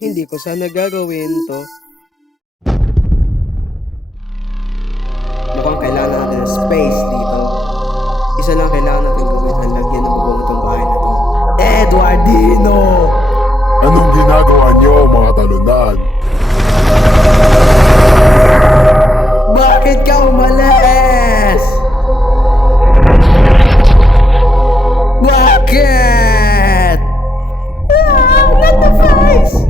Hindi ko sana gagawin to. Mukhang kailangan natin ng space dito. Isa lang kailangan natin gawin ang lagyan ng bubong itong bahay na to. Edwardino! Anong ginagawa niyo, mga talunan? Bakit ka umalis? Bakit? Not the face!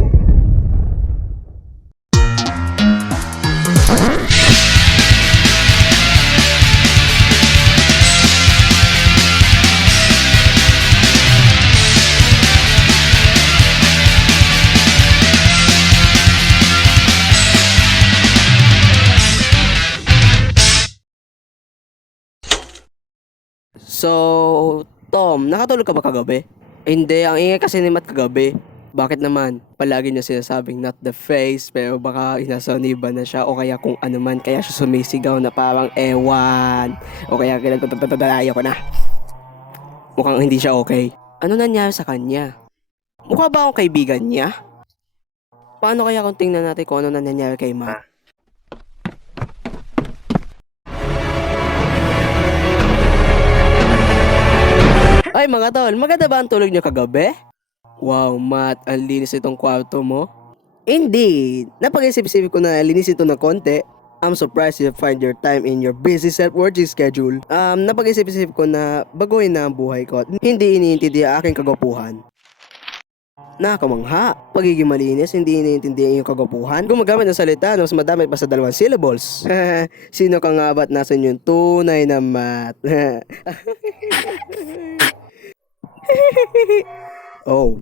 So, Tom, nakatulog ka ba kagabi? Hindi, ang ingay kasi ni Matt kagabi. Bakit naman? Palagi niya sinasabing not the face, pero baka inasaniba na siya o kaya kung ano man, kaya siya sumisigaw na parang ewan. O kaya kinagtatatayo ko na. Mukhang hindi siya okay. Ano nangyari sa kanya? Mukha ba akong kaibigan niya? Paano kaya kung tingnan natin kung ano nangyari kay Matt? Ay mga tol, maganda ba ang tulog niyo kagabi? Wow, Matt, ang linis itong kwarto mo. Indeed, napag-isip-isip ko na linis ito ng konti. I'm surprised you find your time in your busy self-working schedule. Napag-isip-isip ko na baguhin na ang buhay ko at hindi iniintindi ang aking kagwapuhan. Nakakamangha, pagiging malinis, hindi iniintindi ang iyong kagwapuhan. Gumagamit ng salita na mas madami pa sa 2 syllables. Sino ka nga ba't nasan yung tunay na Matt? Oh.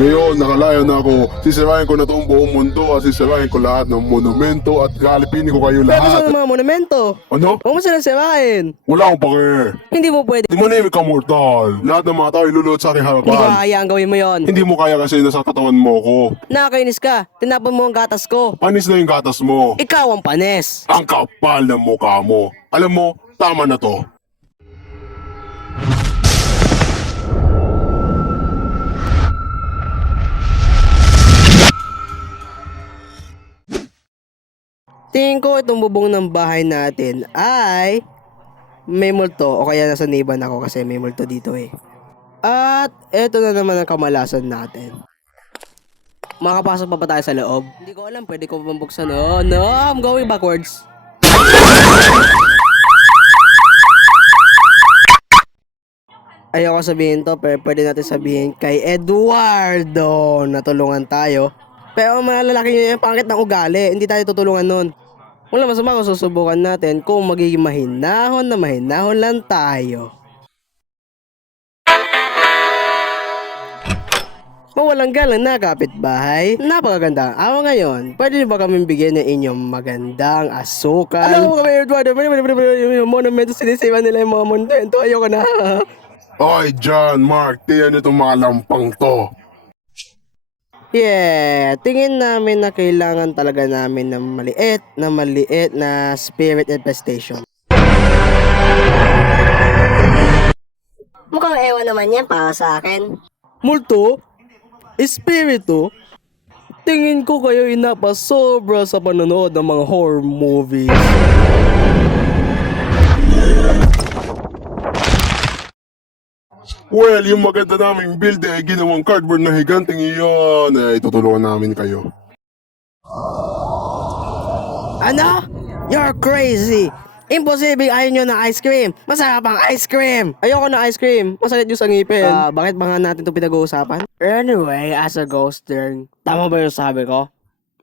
Ngayon, nakalayo na ako. Sisirahin ko na itong buong mundo at sisirahin ko lahat ng monumento at galipinin ko kayo Pero sa lahat. mga monumento, Ano? huwag mo silang sirain. Wala akong pake. Hindi mo pwede. Di manimik ka, mortal. Lahat ng mga tao ilulod sa aking Hindi ko harapan. hayaan gawin mo yon. Hindi mo kaya kasi nasa katawan mo ko. Nakakainis ka. Tinapon mo ang gatas ko. Panis na yung gatas mo. Ikaw ang panis. Ang kapal ng mukha mo. Alam mo, tama na to. Tingin ko itong bubong ng bahay natin ay may multo o kaya nasa niban ako kasi may multo dito eh. At eto na naman ang kamalasan natin. Makapasok pa ba tayo sa loob? Hindi ko alam, pwede ko pa buksan. Oh no, I'm going backwards. Ayoko sabihin to, pero pwede natin sabihin kay Eduardo na tulungan tayo. Pero mga lalaki nyo yung pangit ng ugali, hindi tayo tutulungan nun. Wala masama kung susubukan natin kung magiging mahinahon na mahinahon lang tayo. Mawalang galang na kapitbahay. Napakaganda ang araw ngayon. Pwede ba kami bigyan ng inyong magandang asukal? Alam mo kami, Eduardo, yung monumento sinisiwan nila yung mga monumento. Ayoko na. Oy, John, Mark, tiyan itong mga lampang to. Yeah, tingin namin na kailangan talaga namin ng maliit na spirit infestation. Mukhang ewan naman yan para sa akin. Multo? Espiritu? Tingin ko kayo inapasobra sa panonood ng mga horror movies. Well, yung maganda naming build ay ginawang cardboard na higanting iyon. Tutulungan namin kayo. Ano? You're crazy! Imposible ayaw nyo ng ice cream! Masarap ang ice cream! Ayoko ng ice cream! Masakit yung sa ngipin. Bakit ba nga natin ito pinag-uusapan? Anyway, as a ghost turn, tama ba yung sabi ko?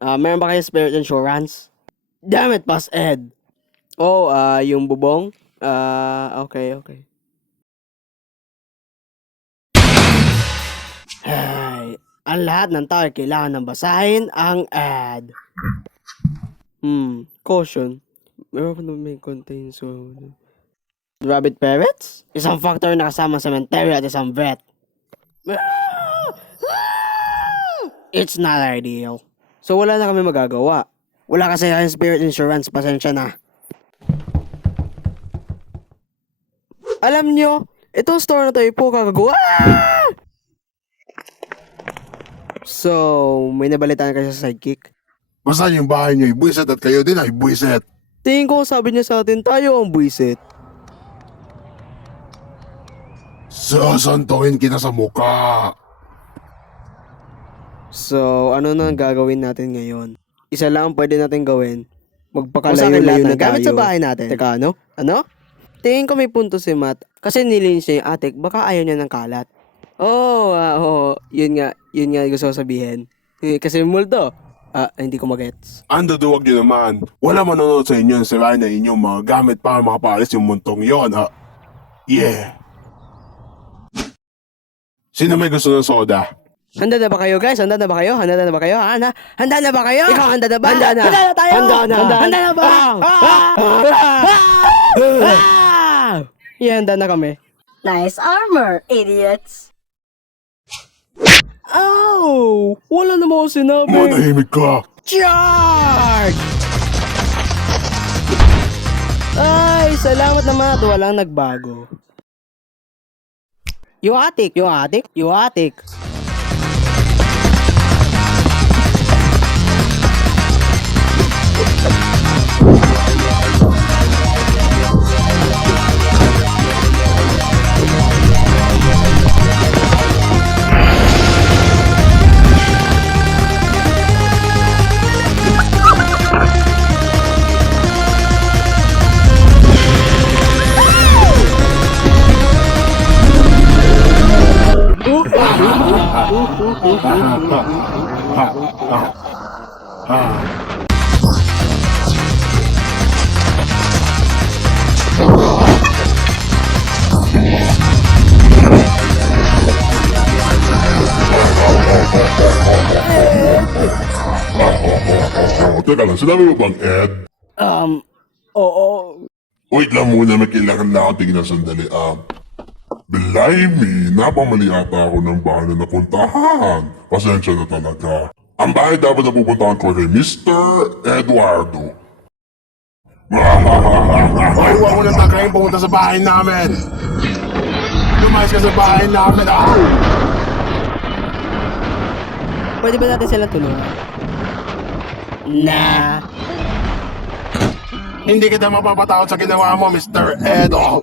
Meron ba kayo spirit insurance? Damn it, Pas Ed! Oh, yung bubong? Okay. Ay, ang lahat ng tao ay kailangan ng basahin ang ad. Caution. Meron pa naman contain so... Rabbit parrots? Isang factor na kasama sa cemetery at isang vet. It's not ideal. So wala na kami magagawa. Wala kasi yung spirit insurance, pasensya na. Alam nyo, Itong store na to ay po kagagawa. So, may nabalitaan ka sa sidekick. Basta yung bahay niyo ay buwiset at kayo din ay buwiset. Tingin ko sabi niya sa atin, tayo ang buwisit. Sasantuhin kita sa mukha. So, ano na ang gagawin natin ngayon? Isa lang ang pwede natin gawin. Kung sa akin Magpakalayo-layo lahat na ng gamit tayo. sa bahay natin. Teka, ano? Ano? Tingin ko may punto si Matt. Kasi nilinis niya yung attic, baka ayaw niya ng kalat. Oo. Yun nga gusto ko sabihin. Kasi multo. Hindi ko magets. Ang duduwag niyo naman. Wala manonood sa inyo ang sirain na inyong mga gamit para makapalis yung muntong yon. Yeah. Sino may gusto ng soda? Handa na ba kayo, guys? Handa na ba kayo? Handa na ba kayo? Handa na ba kayo? Ikaw, handa na ba? Handa na. Handa na tayo! Handa na ba? Handa na kami. Nice armor, idiots. Ow! Wala naman ako sinabi. Manahimik ka. Charge! Ay, salamat naman at walang nagbago. Yung attic. Teka lang, sinabi mo bang Ed? Oo. Wait lang muna, may kailangan na ako tingnan sandali. Blimey, napamali ata ako ng bahay na napuntahan. Pasensya na talaga. Ang bahay dapat na pupuntahan ko kay Mr. Eduardo. Ay, huwag mo na takayin pumunta sa bahay namin. Lumayas ka sa bahay namin. Pwede ba natin sila tulungan? Na. Hindi kita mapapatawad sa ginawa mo, Mr. Edo.